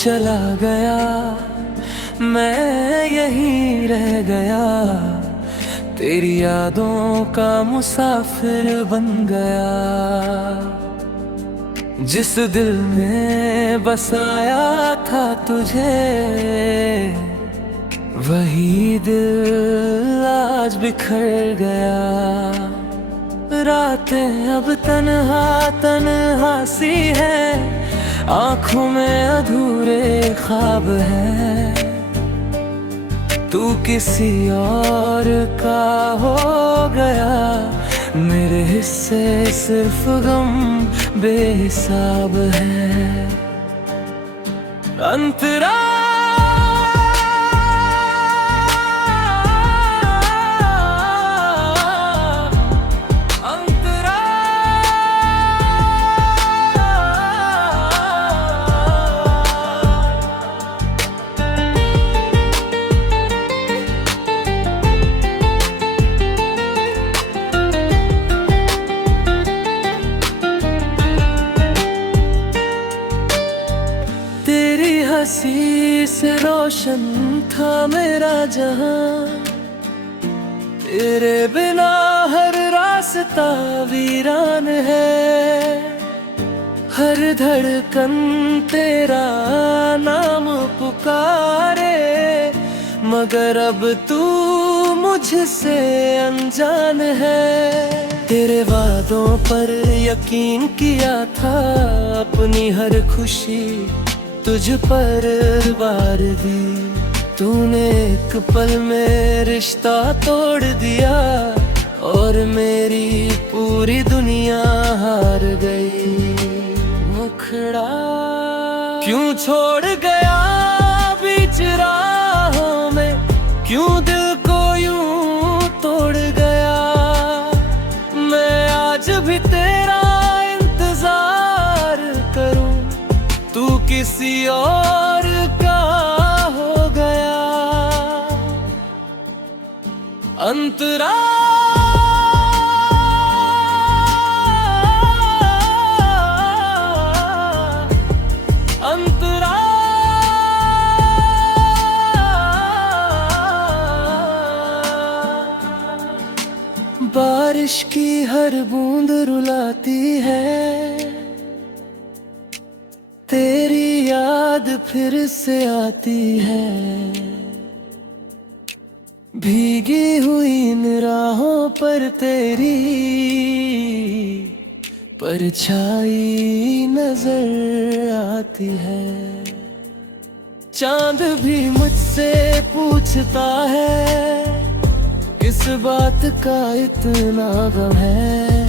चला गया, मैं यहीं रह गया, तेरी यादों का मुसाफिर बन गया। जिस दिल में बसाया था तुझे, वही दिल आज बिखर गया। रातें अब तन्हा तन्हा सी है, आँखों में अधूरे ख्वाब है। तू किसी और का हो गया, मेरे हिस्से सिर्फ गम बेहिसाब है। अंतरा हंसी से रोशन था मेरा जहां, तेरे बिना हर रास्ता वीरान है। हर धड़कन तेरा नाम पुकारे, मगर अब तू मुझसे अनजान है। तेरे वादों पर यकीन किया था, अपनी हर खुशी तुझ पर वार दी। तूने एक पल में रिश्ता तोड़ दिया, और मेरी पूरी दुनिया हार गई। मुखड़ा क्यों छोड़ गया बीच राहों में, क्यों दिल को यूं तोड़ गया। मैं आज भी तेरा इंतजार करूं, तू किसी और का हो गया। अंतरा अंतरा बारिश की हर बूंद रुलाती है, तेरी याद फिर से आती है। भीगी हुई इन राहों पर तेरी परछाई नजर आती है। चांद भी मुझसे पूछता है, किस बात का इतना गम है।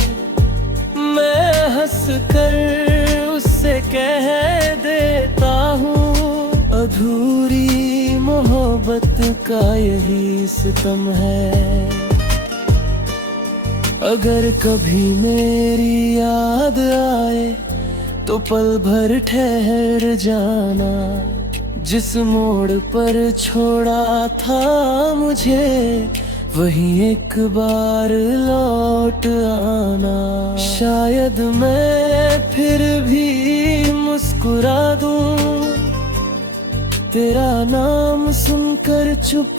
मैं हंस कर उससे कह देता हूँ, अधूरी मोहब्बत का यही सितम है। अगर कभी मेरी याद आए तो पल भर ठहर जाना, जिस मोड़ पर छोड़ा था मुझे वहीं एक बार लौट आना। शायद मैं फिर भी मुस्कुरा दूं, तेरा नाम सुनकर चुप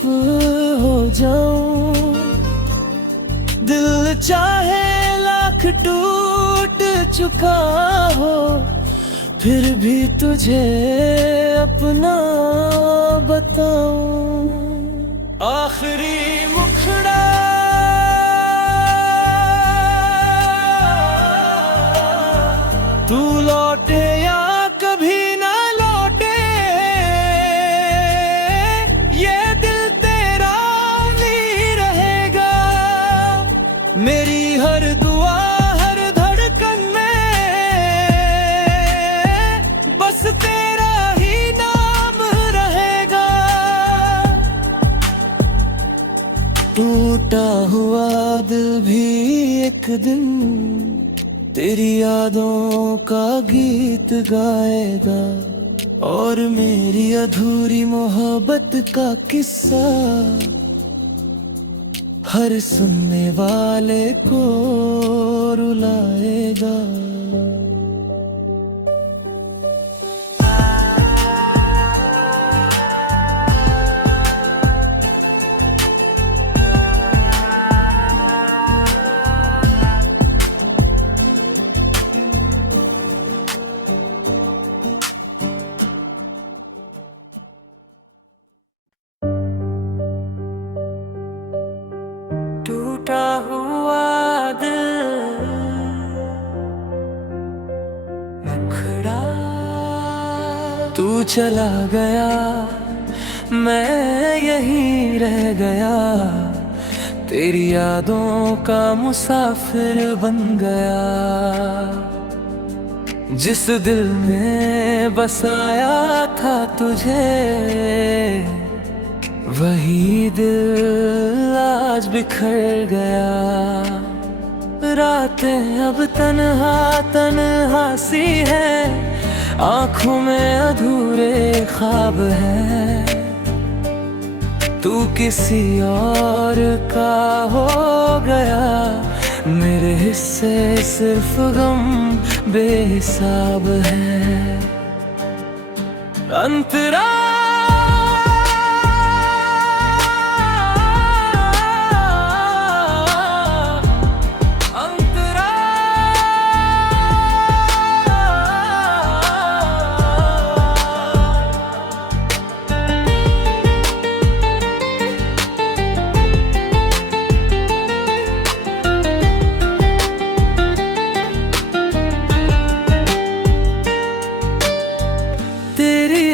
हो जाऊं। दिल चाहे लाख टूट चुका हो, फिर भी तुझे अपना बताऊं। आखिरी मुखड़ा तू लौटे या कभी ना लौटे, ये दिल तेरा नहीं रहेगा। मेरी हर दुआ हर धड़कन में बस तेरा ही नाम रहेगा। टूटा हुआ दिल भी एक दिन तेरी यादों का गीत गाएगा, और मेरी अधूरी मोहब्बत का किस्सा हर सुनने वाले को रुलाएगा। टूटा हुआ दिल मुखड़ा, तू चला गया मैं यहीं रह गया, तेरी यादों का मुसाफिर बन गया। जिस दिल में बसाया था तुझे, वही दिल आज बिखर गया। रातें अब तन्हा तन्हा सी है, आँखों में अधूरे ख्वाब है। तू किसी और का हो गया, मेरे हिस्से सिर्फ गम बेहिसाब है। अंतरा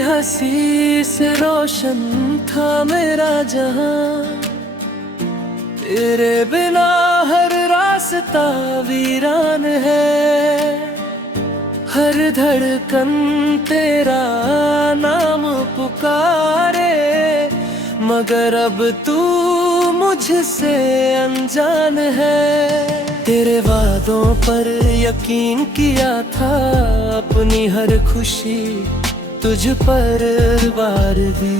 हंसी से रोशन था मेरा जहां, तेरे बिना हर रास्ता वीरान है। हर धड़कन तेरा नाम पुकारे, मगर अब तू मुझसे अनजान है। तेरे वादों पर यकीन किया था, अपनी हर खुशी तुझ पर वार दी।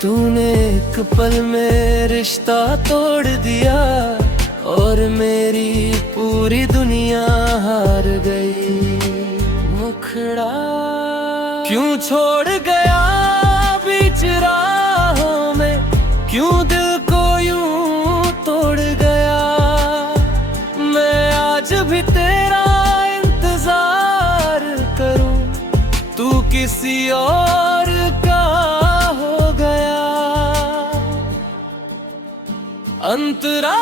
तूने एक पल में रिश्ता तोड़ दिया, और मेरी पूरी दुनिया हार गई। मुखड़ा क्यों छोड़ गया बीच राहों में, क्यों दिल को यूं तोड़ गया। मैं आज भी तेरा इंतजार करूं, तू किसी और का हो गया। अंतरा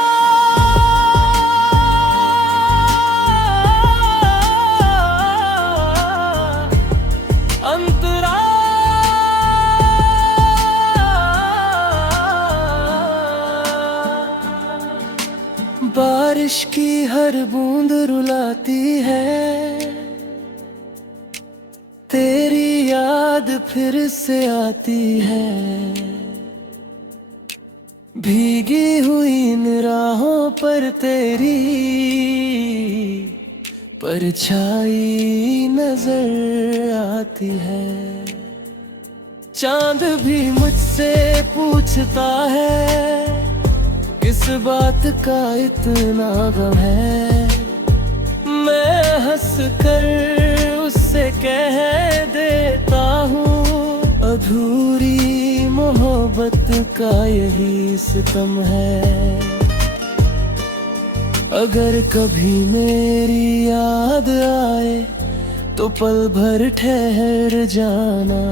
अंतरा बारिश की हर बूंद रुलाती है, तेरी याद फिर से आती है। भीगी हुई इन राहों पर तेरी परछाई नजर आती है। चांद भी मुझसे पूछता है, किस बात का इतना गम है। मैं हंस कर उससे कह देता हूँ, अधूरी मोहब्बत का यही सितम है। अगर कभी मेरी याद आए तो पल भर ठहर जाना,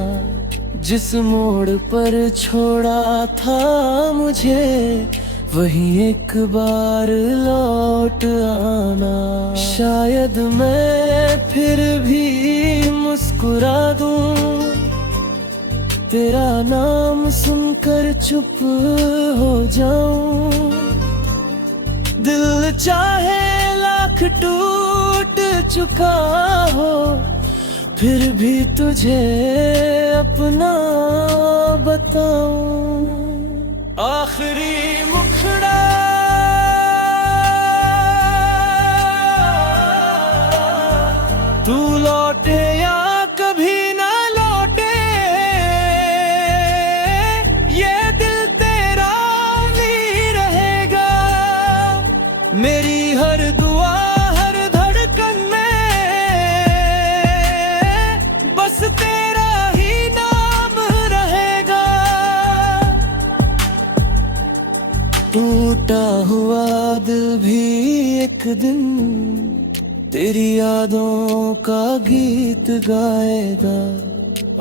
जिस मोड़ पर छोड़ा था मुझे वही एक बार लौट आना। शायद मैं फिर भी मुस्कुरा दूं, तेरा नाम सुनकर चुप हो जाऊं। दिल चाहे लाख टूट चुका हो, फिर भी तुझे अपना बताऊं। आखिरी मुखड़ा तू लौटे या कभी ना लौटे, ये दिल तेरा नहीं रहेगा। मेरी हर दुआ हर धड़कन में बस तेरा ही नाम रहेगा। टूटा हुआ दिल भी एक दिन तेरी यादों का गीत गाएगा,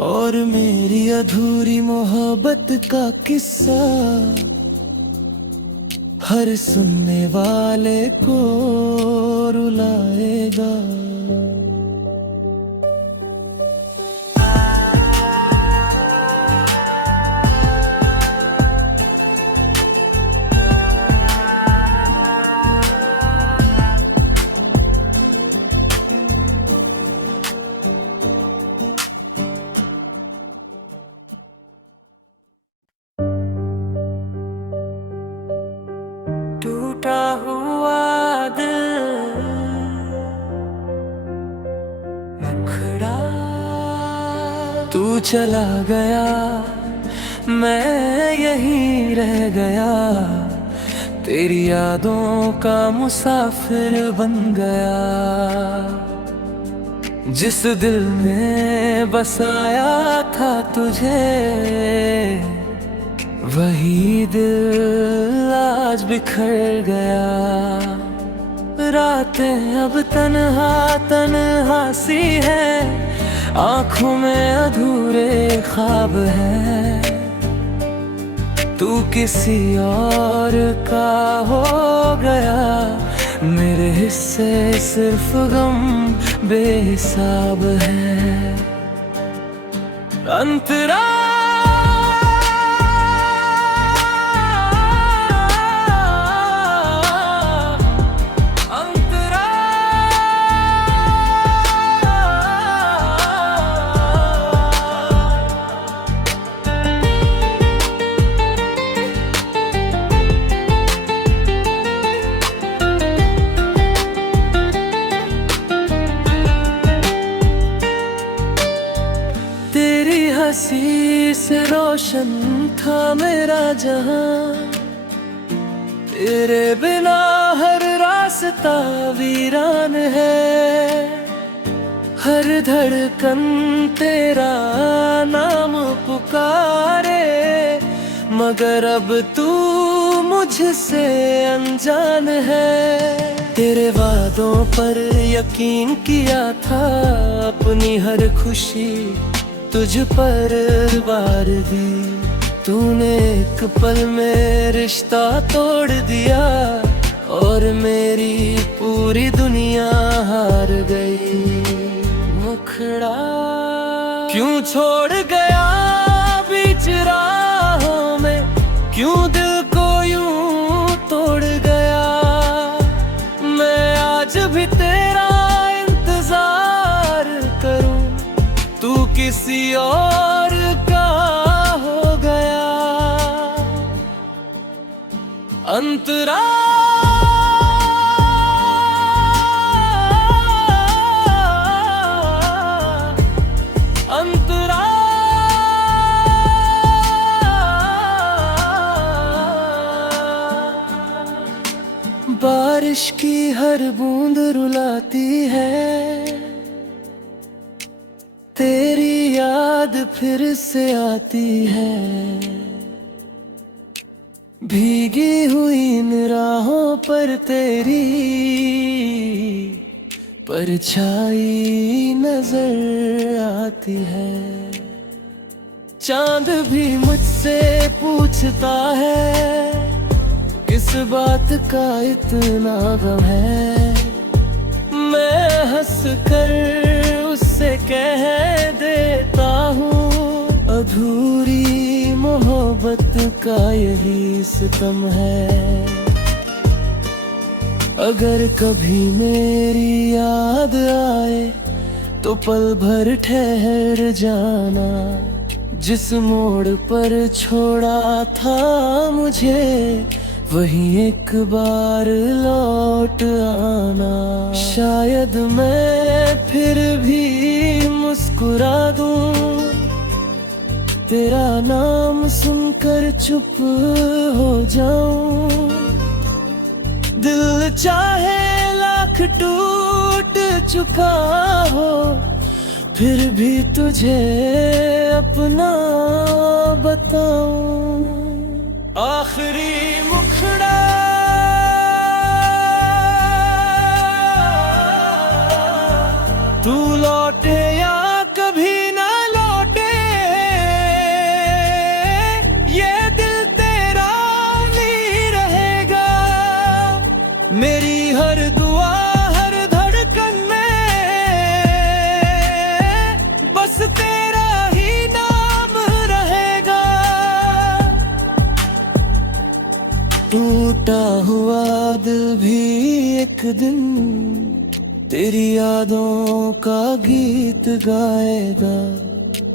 और मेरी अधूरी मोहब्बत का किस्सा हर सुनने वाले को रुलाएगा। टूटा हुआ दिल मुखड़ा, तू चला गया मैं यहीं रह गया, तेरी यादों का मुसाफिर बन गया। जिस दिल में बसाया था तुझे, वही दिल आज बिखर गया। रातें अब तन्हा तन्हा सी है, आँखों में अधूरे ख्वाब है। तू किसी और का हो गया, मेरे हिस्से सिर्फ गम बेहिसाब है। अंतरा हंसी से रोशन था मेरा जहां, तेरे बिना हर रास्ता वीरान है। हर धड़कन तेरा नाम पुकारे, मगर अब तू मुझसे अनजान है। तेरे वादों पर यकीन किया था, अपनी हर खुशी तुझ पर वार दी। तूने एक पल में रिश्ता तोड़ दिया, और मेरी पूरी दुनिया हार गई। मुखड़ा क्यों छोड़ गया बीच राहों में, क्यों दिल को यूं तोड़ गया। मैं आज भी तेरा इंतजार करूं, तू किसी और का हो गया। अंतरा अंतरा बारिश की हर बूंद रुलाती है, तेरी याद फिर से आती है। भीगी हुई इन राहों पर तेरी परछाई नजर आती है। चांद भी मुझसे पूछता है, किस बात का इतना गम है। मैं हंस कर उससे कह देता हूँ, अधूरी मोहब्बत का यही सितम है। अगर कभी मेरी याद आए तो पल भर ठहर जाना, जिस मोड़ पर छोड़ा था मुझे वहीं एक बार लौट आना। शायद मैं फिर भी मुस्कुरा दूं, तेरा नाम सुनकर चुप हो जाऊं। दिल चाहे लाख टूट चुका हो, फिर भी तुझे अपना बताऊं। आखिरी मुखड़ा तू लौटे या कभी ना लौटे, ये दिल तेरा नहीं रहेगा। टूटा हुआ दिल भी एक दिन तेरी यादों का गीत गाएगा,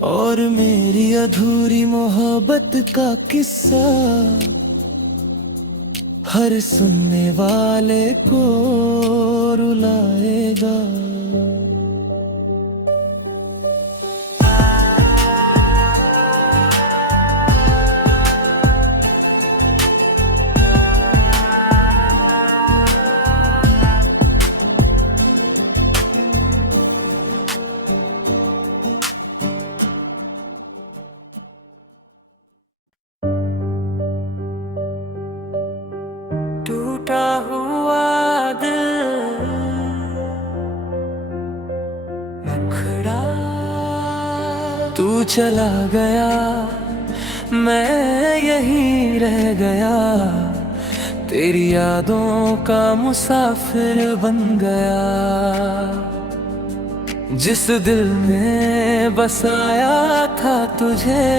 और मेरी अधूरी मोहब्बत का किस्सा हर सुनने वाले को रुलाएगा। टूटा हुआ दिल मुखड़ा, तू चला गया मैं यहीं रह गया, तेरी यादों का मुसाफिर बन गया। जिस दिल में बसाया था तुझे,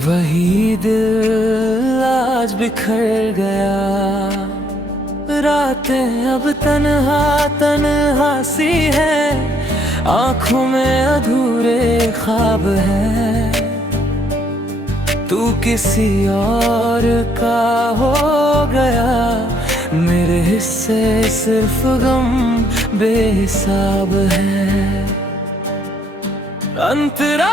वही दिल आज बिखर गया। रातें अब तन्हा तन्हा सी है, आंखों में अधूरे ख्वाब है। तू किसी और का हो गया, मेरे हिस्से सिर्फ गम बेहिसाब है। अंतरा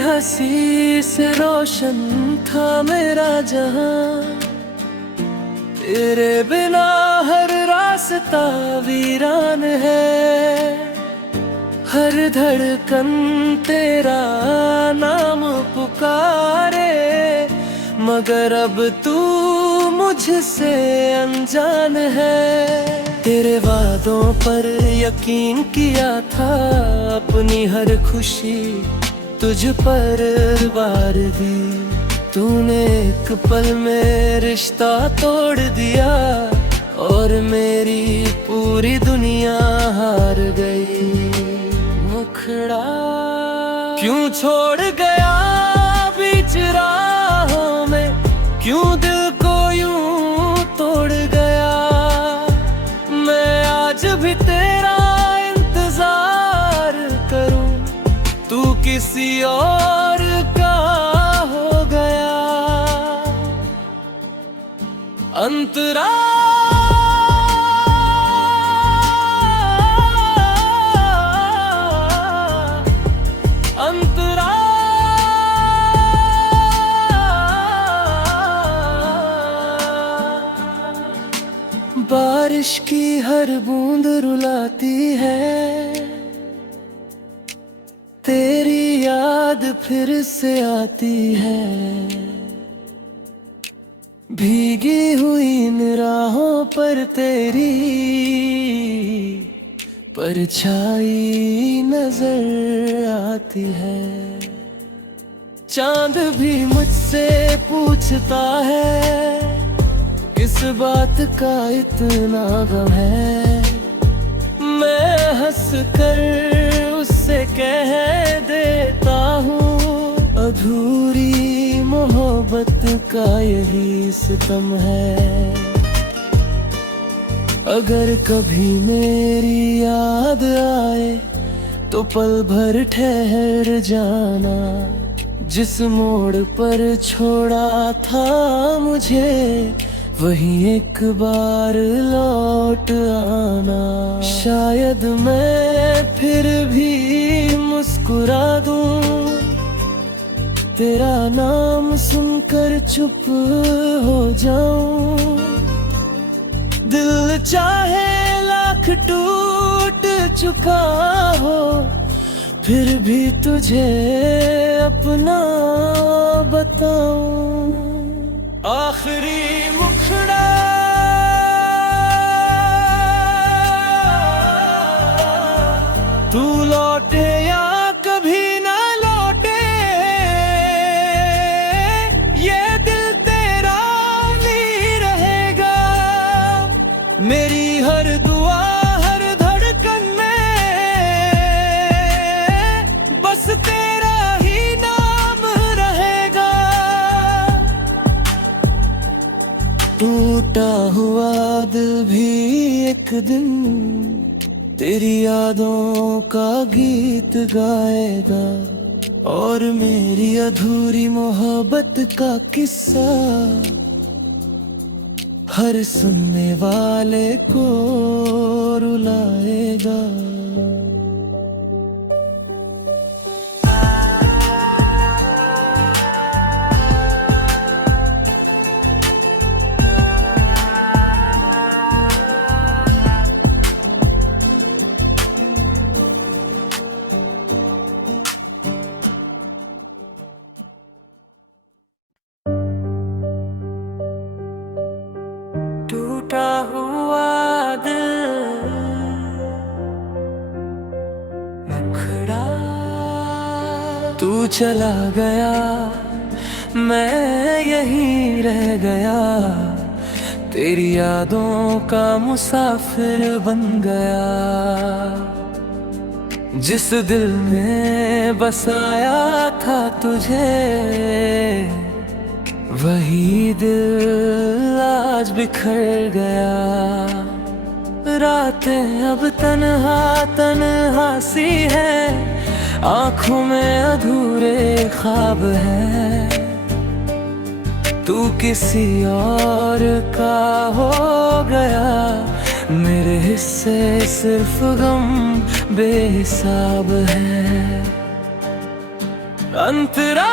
हंसी से रोशन था मेरा जहां, तेरे बिना हर रास्ता वीरान है। हर धड़कन तेरा नाम पुकारे, मगर अब तू मुझसे अनजान है। तेरे वादों पर यकीन किया था, अपनी हर खुशी तुझ पर वार दी। तूने एक पल में रिश्ता तोड़ दिया, और मेरी पूरी दुनिया हार गई। मुखड़ा क्यों छोड़ गया बीच राहों में, क्यों दिल को यूं तोड़ गया। मैं आज भी तेरा इंतजार करूं, तू किसी और का हो गया। अंतरा अंतरा बारिश की हर बूंद रुलाती है, तेरी याद फिर से आती है। भीगी हुई इन राहों पर तेरी परछाई नजर आती है। चांद भी मुझसे पूछता है, किस बात का इतना गम है। मैं हंस कर उससे कह देता हूँ, अधूरी मोहब्बत का यही सितम है। अगर कभी मेरी याद आए तो पल भर ठहर जाना, जिस मोड़ पर छोड़ा था मुझे वहीं एक बार लौट आना। शायद मैं फिर भी मुस्कुरा दूं, तेरा नाम सुनकर चुप हो जाऊं। दिल चाहे लाख टूट चुका हो, फिर भी तुझे अपना बताऊं। आखिरी मुखड़ा टूटा हुआ दिल भी एक दिन तेरी यादों का गीत गाएगा, और मेरी अधूरी मोहब्बत का किस्सा हर सुनने वाले को रुलाएगा। टूटा हुआ दिल मुखड़ा, तू चला गया मैं यहीं रह गया, तेरी यादों का मुसाफिर बन गया। जिस दिल में बसाया था तुझे, वही दिल आज बिखर गया। रातें अब तन्हा तन्हा सी है, आंखों में अधूरे ख्वाब है। तू किसी और का हो गया, मेरे हिस्से सिर्फ गम बेहिसाब है। अंतरा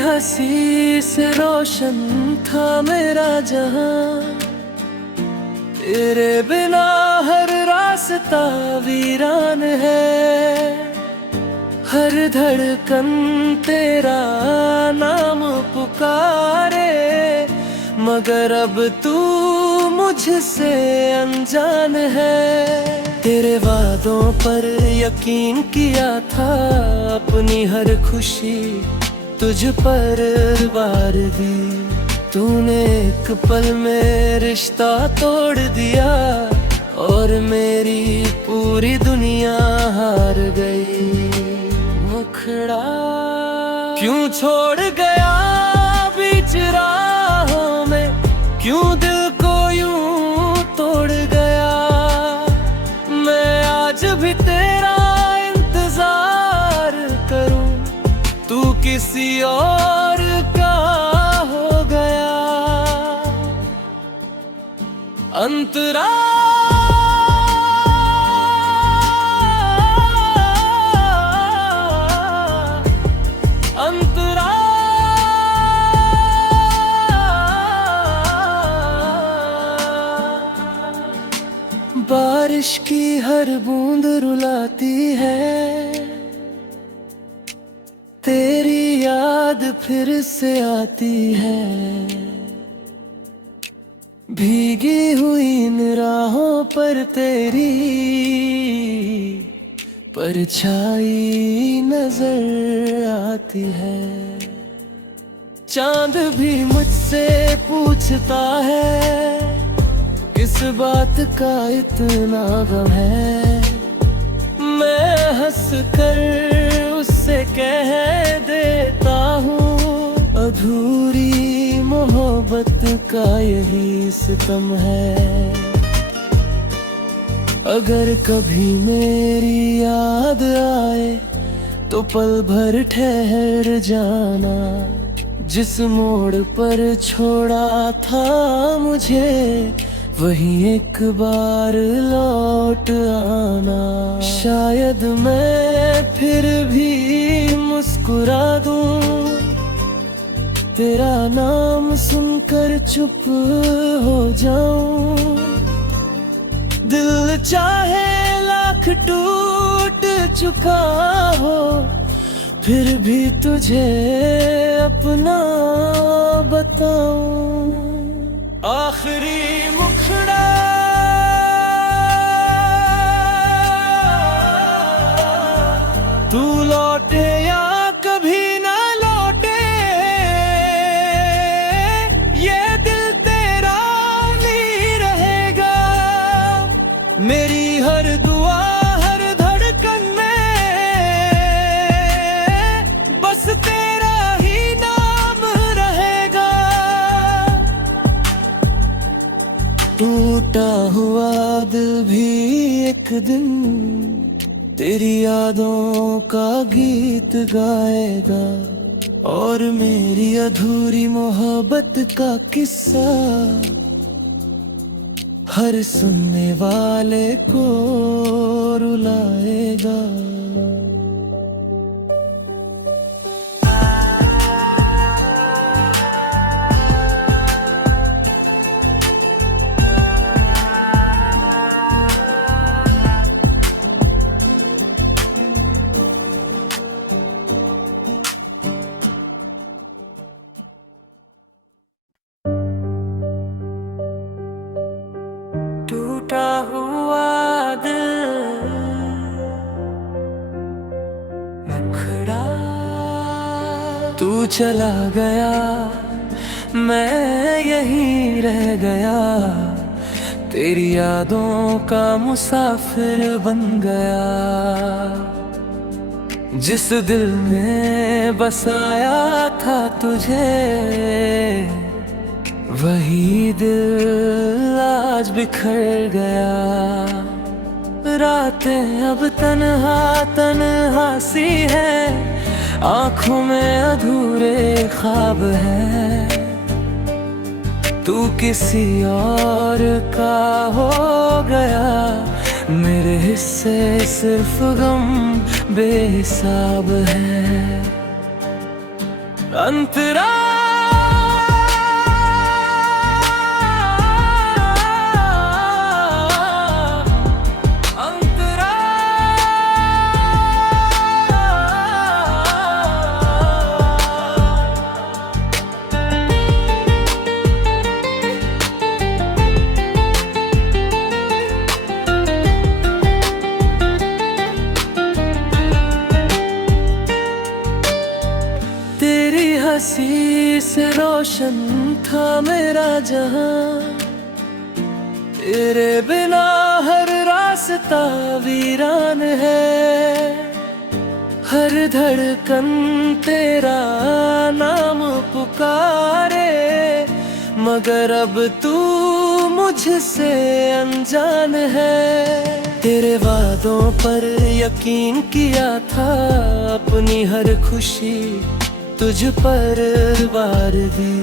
हंसी से रोशन था मेरा जहां, तेरे बिना हर रास्ता वीरान है। हर धड़कन तेरा नाम पुकारे, मगर अब तू मुझसे अनजान है। तेरे वादों पर यकीन किया था, अपनी हर खुशी तुझ पर वार दी। तूने एक पल में रिश्ता तोड़ दिया, और मेरी पूरी दुनिया हार गई। मुखड़ा क्यों छोड़ गया बीच राहों में, क्यों दिल को यूं तोड़ गया। मैं आज भी तेरा इंतजार करूं, तू किसी और का हो गया। अंतरा अंतरा बारिश की हर बूंद रुलाती है, तेरी याद फिर से आती है। भीगी हुई इन राहों पर तेरी परछाई नजर आती है। चांद भी मुझसे पूछता है, किस बात का इतना गम है। मैं हंस कर उससे कह देता हूँ, अधूरी मोहब्बत का यही सितम है। अगर कभी मेरी याद आए तो पल भर ठहर जाना, जिस मोड़ पर छोड़ा था मुझे वहीं एक बार लौट आना। शायद मैं फिर भी मुस्कुरा दूं, तेरा नाम सुनकर चुप हो जाऊं। दिल चाहे लाख टूट चुका हो, फिर भी तुझे अपना बताऊं। आखिरी मुखड़ा टूटा हुआ दिल भी एक दिन तेरी यादों का गीत गाएगा, और मेरी अधूरी मोहब्बत का किस्सा हर सुनने वाले को रुलाएगा। टूटा हुआ दिल मुखड़ा, तू चला गया मैं यहीं रह गया, तेरी यादों का मुसाफिर बन गया। जिस दिल में बसाया था तुझे, वही दिल आज बिखर गया। रातें अब तन्हा तन्हा सी है, आंखों में अधूरे ख्वाब है। तू किसी और का हो गया, मेरे हिस्से सिर्फ गम बेहिसाब है। अंतरा हंसी से रोशन था मेरा जहां, तेरे बिना हर रास्ता वीरान है। हर धड़कन तेरा नाम पुकारे, मगर अब तू मुझसे अनजान है। तेरे वादों पर यकीन किया था, अपनी हर खुशी तुझ पर वार दी।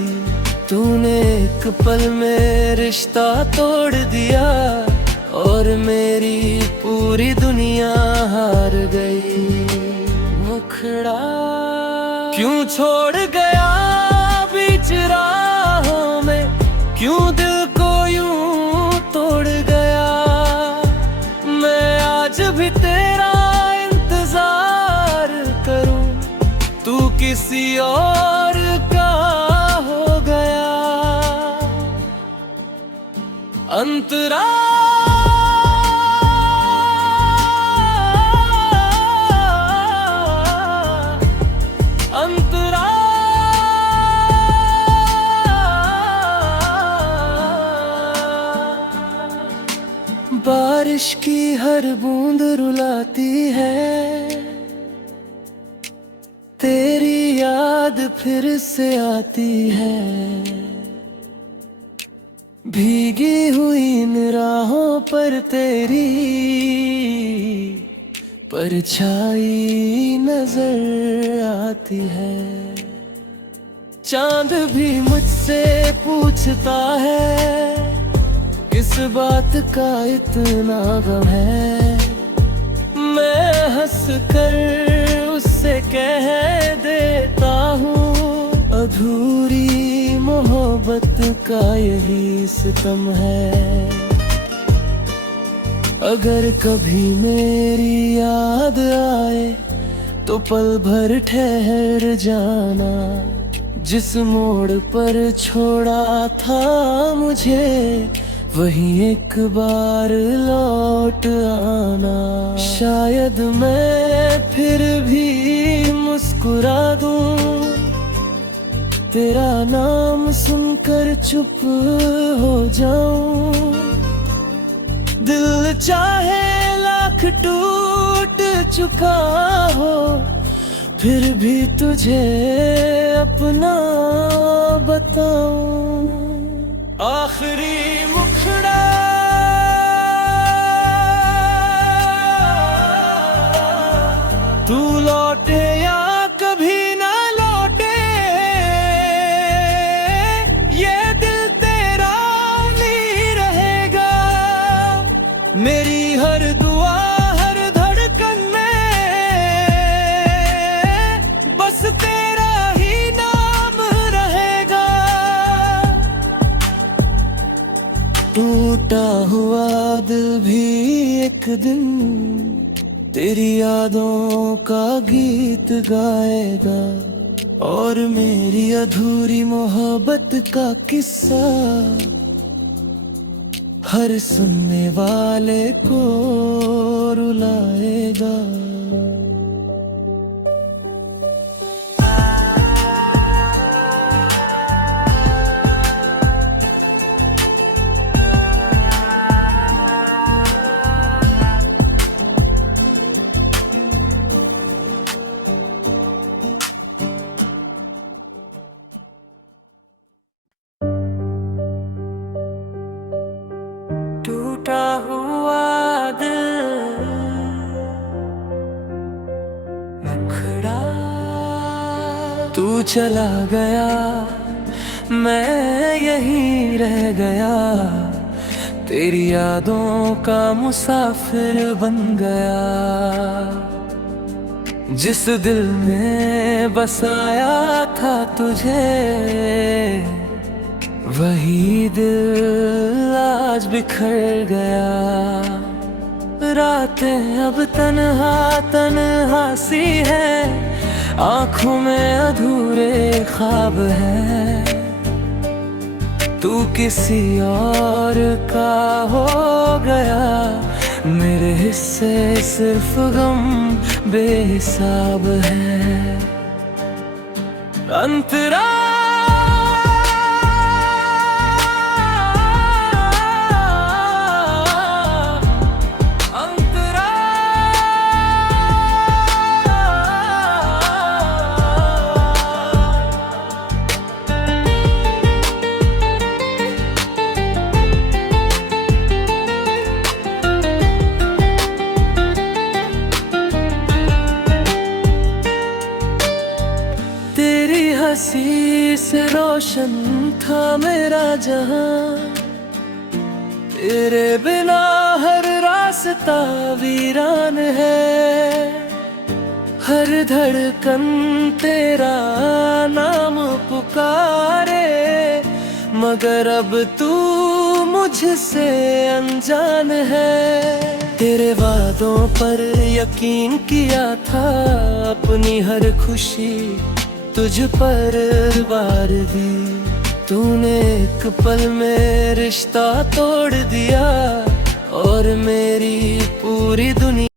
तूने एक पल में रिश्ता तोड़ दिया, और मेरी पूरी दुनिया हार गई। मुखड़ा क्यों छोड़ गया बीच राहों में, क्यों दिल को यूं तोड़ गया। मैं आज भी तेरा इंतजार करूं, तू किसी और का हो गया। अंतरा अंतरा बारिश की हर बूंद रुलाती है, तेरी याद फिर से आती है। भीगी हुई इन राहों पर तेरी परछाई नजर आती है। चांद भी मुझसे पूछता है, किस बात का इतना गम है। मैं हंस कर उससे कह देता हूँ, अधूरी मोहब्बत का यही सितम है। अगर कभी मेरी याद आए तो पल भर ठहर जाना, जिस मोड़ पर छोड़ा था मुझे वहीं एक बार लौट आना। शायद मैं फिर भी मुस्कुरा दूं, तेरा नाम सुनकर चुप हो जाऊं। दिल चाहे लाख टूट चुका हो, फिर भी तुझे अपना बताऊं। आखिरी मुखड़ा तू लौटे या कभी ना लौटे, ये दिल तेरा नहीं रहेगा। मेरी हर दुआ हर धड़कन में बस तेरा ही नाम रहेगा। टूटा हुआ दिल भी एक दिन तेरी यादों का गीत गाएगा, और मेरी अधूरी मोहब्बत का किस्सा हर सुनने वाले को रुलाएगा। टूटा हुआ दिल मुखड़ा तू चला गया, मैं यहीं रह गया। तेरी यादों का मुसाफिर बन गया। जिस दिल में बसाया था तुझे, वही दिल आज बिखर गया। रातें अब तन्हा तन्हा सी है, आंखों में अधूरे ख्वाब है। तू किसी और का हो गया, मेरे हिस्से सिर्फ गम बेहिसाब है। अंतरा हंसी से रोशन था मेरा जहां, तेरे बिना हर रास्ता वीरान है। हर धड़कन तेरा नाम पुकारे, मगर अब तू मुझसे अनजान है। तेरे वादों पर यकीन किया था, अपनी हर खुशी तुझ पर वार दी। तूने एक पल में रिश्ता तोड़ दिया, और मेरी पूरी दुनिया